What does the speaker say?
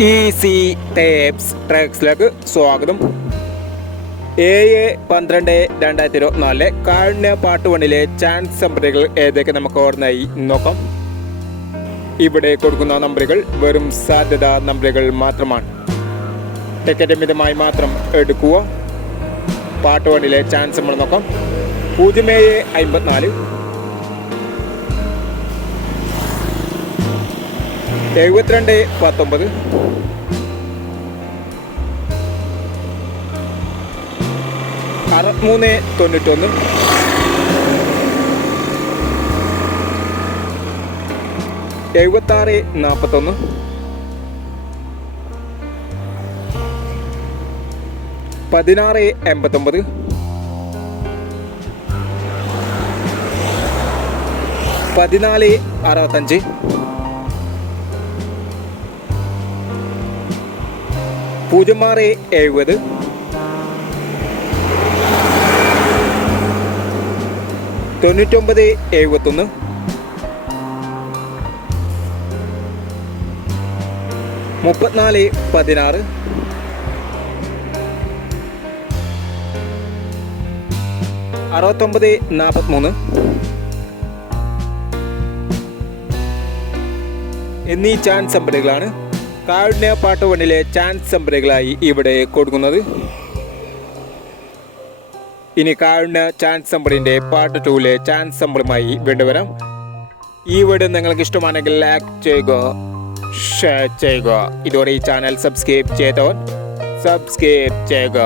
Easy tapes ട്രാക്സിലേക്ക് സ്വാഗതം. ഏഴ് പന്ത്രണ്ട് രണ്ടായിരത്തി ഇരുപത്തിനാലിലെ കാഴ്ച പാട്ട് വണ്ണിലെ ചാൻസ് നമ്പറുകൾ ഏതൊക്കെ നമുക്ക് ഓർമ്മയായി നോക്കാം. ഇവിടെ കൊടുക്കുന്ന നമ്പറുകൾ വെറും സാധ്യത നമ്പറുകൾ മാത്രമാണ്. ടിക്കറ്റ് മിതമായി മാത്രം എടുക്കുക. പാട്ട് വണ്ണിലെ ചാൻസ് നമ്മൾ നോക്കാം. പൂജ്യം ഏഴ് അമ്പത്തിനാല്. എഴുപത്തിരണ്ട് പത്തൊമ്പത്. അറുപത്തിമൂന്ന് തൊണ്ണൂറ്റൊന്ന്. എഴുപത്താറ് നാൽപ്പത്തൊന്ന് പതിനാറ് എൺപത്തൊമ്പത്. പതിനാല് അറുപത്തഞ്ച്. പൂജ്യം ആറ് എഴുപത്. തൊണ്ണൂറ്റൊമ്പത് എഴുപത്തൊന്ന്. മുപ്പത്തിനാല് പതിനാറ്. അറുപത്തൊമ്പത് നാൽപ്പത്തിമൂന്ന്. എന്നീ ചാൻസ് നമ്പറുകളാണ് കാരുണ്യ പാട്ട് വണ്ണിലെ ചാൻസ് നമ്പറുകളായി ഇവിടെ കൊടുക്കുന്നത്. ഇനി കാരുണ്യ ചാൻസ് നമ്പറിന്റെ പാർട്ട് ടൂവിലെ ചാൻസ് നമ്പറുമായി വീണ്ടും വരാം. ഈ വീഡിയോ നിങ്ങൾക്ക് ഇഷ്ടമാണെങ്കിൽ ലൈക്ക് ചെയ്യുക ഷെയർ ചെയ്യുക. ഇതോടെ ഈ ചാനൽ സബ്സ്ക്രൈബ് ചെയ്തവൻ സബ്സ്ക്രൈബ് ചെയ്യുക.